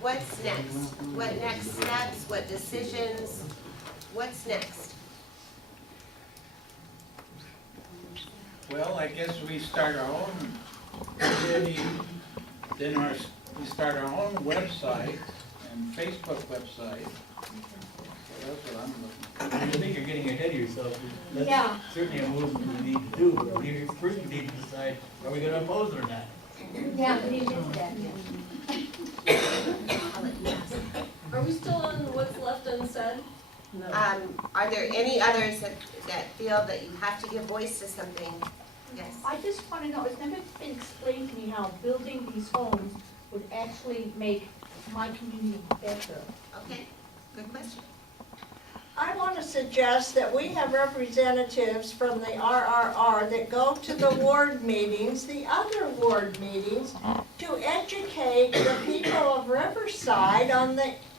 What's next? What next steps? What decisions? What's next? Well, I guess we start our own committee, then we start our own website and Facebook website. So that's what I'm looking for. I think you're getting ahead of yourself. Yeah. That's certainly a movement we need to do, but first we need to decide, are we gonna oppose it or not? Yeah, we need to do that. Are we still on what's left unsaid? No. Are there any others that feel that you have to give voice to something? Yes. I just want to know, it's never been explained to me how building these homes would actually make my community better. Okay, good question. I want to suggest that we have representatives from the RRR that go to the ward meetings, the other ward meetings, to educate the people of Riverside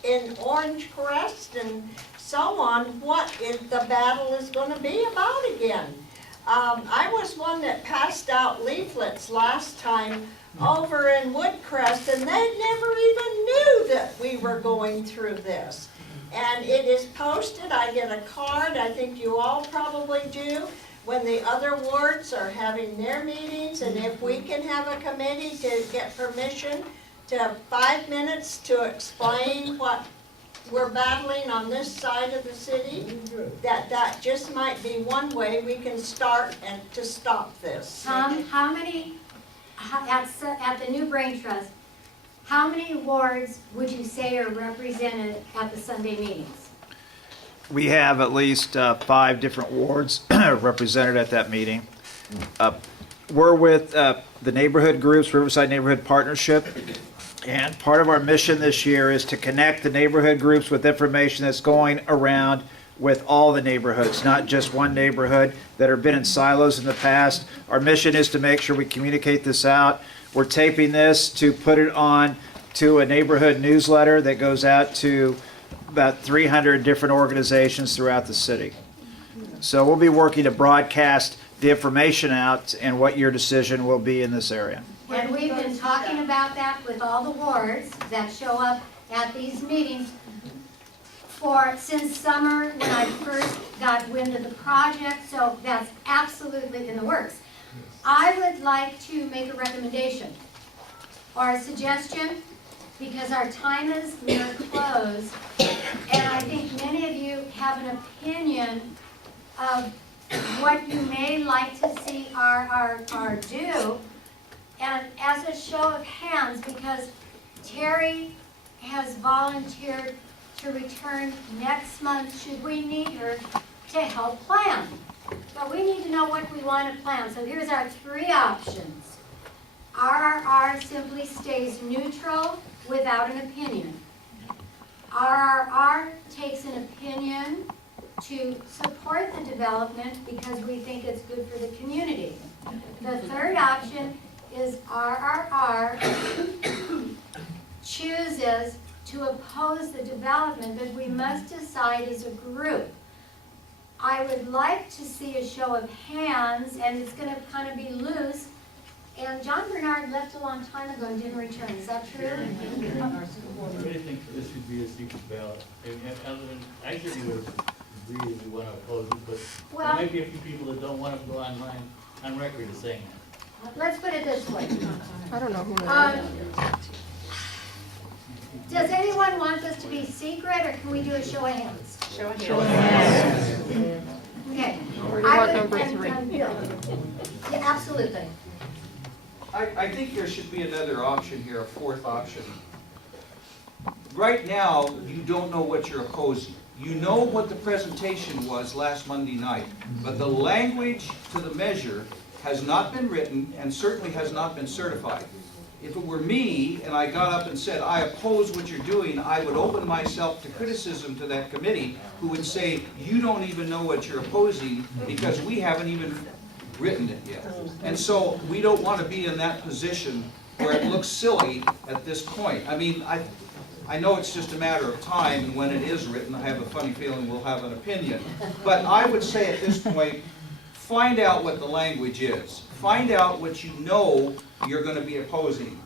in Orange Crest and so on, what the battle is going to be about again. I was one that passed out leaflets last time over in Woodcrest, and they never even knew that we were going through this. And it is posted, I get a card, I think you all probably do, when the other wards are having their meetings, and if we can have a committee to get permission to have 5 minutes to explain what we're battling on this side of the city, that just might be one way we can start and to stop this. How many, at the New Brain Trust, how many wards would you say are represented at the Sunday meetings? We have at least 5 different wards represented at that meeting. We're with the neighborhood groups, Riverside Neighborhood Partnership, and part of our mission this year is to connect the neighborhood groups with information that's going around with all the neighborhoods, not just one neighborhood that have been in silos in the past. Our mission is to make sure we communicate this out. We're taping this to put it on to a neighborhood newsletter that goes out to about 300 different organizations throughout the city. So we'll be working to broadcast the information out and what your decision will be in this area. And we've been talking about that with all the wards that show up at these meetings since summer when I first got wind of the project, so that's absolutely in the works. I would like to make a recommendation or a suggestion, because our time is near close, and I think many of you have an opinion of what you may like to see RRR do. And as a show of hands, because Terri has volunteered to return next month, should we need her to help plan. But we need to know what we want to plan. So here's our 3 options. RRR simply stays neutral without an opinion. RRR takes an opinion to support the development because we think it's good for the community. The 3rd option is RRR chooses to oppose the development, but we must decide as a group. I would like to see a show of hands, and it's going to kind of be loose. And John Bernard left a long time ago and didn't return. Is that true? I really think this should be a secret ballot. I certainly would agree that we want to oppose it, but there might be a few people that don't want to go on record as saying that. Let's put it this way. I don't know who Does anyone want this to be secret, or can we do a show of hands? Show of hands. Okay. Or do you want number 3? Yeah, absolutely. I think there should be another option here, a 4th option. Right now, you don't know what you're opposing. You know what the presentation was last Monday night, but the language to the measure has not been written and certainly has not been certified. If it were me and I got up and said, I oppose what you're doing, I would open myself to criticism to that committee, who would say, you don't even know what you're opposing because we haven't even written it yet. And so we don't want to be in that position where it looks silly at this point. I mean, I know it's just a matter of time, and when it is written, I have a funny feeling we'll have an opinion. But I would say at this point, find out what the language is. Find out what you know you're going to be opposing.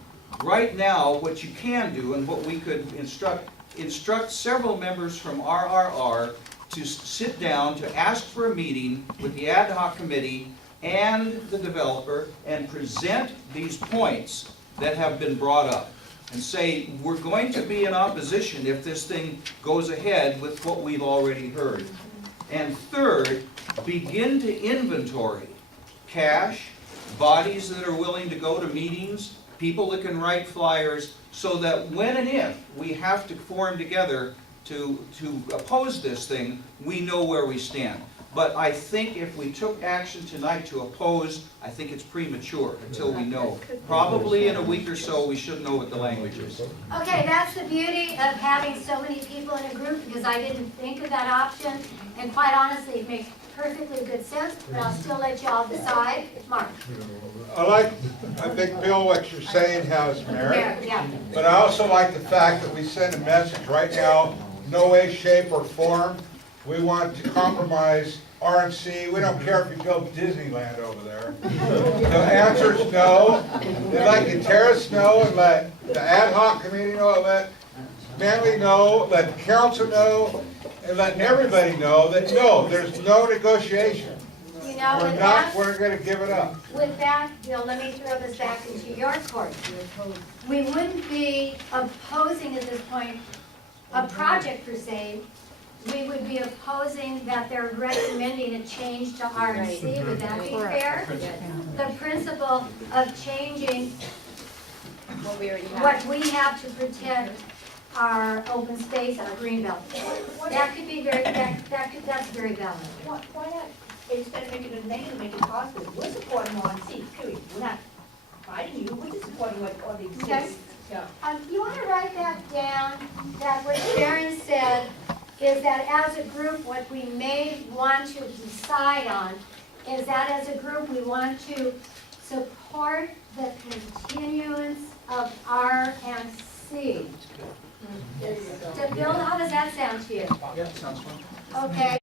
Right now, what you can do, and what we could instruct several members from RRR to sit down, to ask for a meeting with the ad hoc committee and the developer, and present these points that have been brought up. And say, we're going to be in opposition if this thing goes ahead with what we've already heard. And third, begin to inventory cash, bodies that are willing to go to meetings, people that can write flyers, so that when and if we have to form together to oppose this thing, we know where we stand. But I think if we took action tonight to oppose, I think it's premature until we know. Probably in a week or so, we should know what the language is. Okay, that's the beauty of having so many people in a group, because I didn't think of that option, and quite honestly, it makes perfectly good sense, but I'll still let you all decide. Mark? I think, Bill, what you're saying has merit, Yeah. but I also like the fact that we send a message right now, no way, shape, or form. We want to compromise RNC. We don't care if you build Disneyland over there. The answer is no. They'd like to tear us know, and let the ad hoc committee know, and let Manley know, let the council know, and let everybody know that no, there's no negotiation. You know, We're going to give it up. with that, Bill, let me throw this back into your court. We wouldn't be opposing at this point a project per se. We would be opposing that they're recommending a change to RNC. Would that be fair? The principle of changing What we already have. what we have to protect our open space, our green belt. That could be very, that's very valid. Why not, instead of making it negative, make it positive? We're supporting RNC, period. We're not fighting you, we're just supporting what already Okay. exists. Yeah. You want to write that down, that what Sharon said is that as a group, what we may want to decide on is that as a group, we want to support the continuance of RNC. There you go. Bill, how does that sound to you? Yeah, sounds fun. Okay.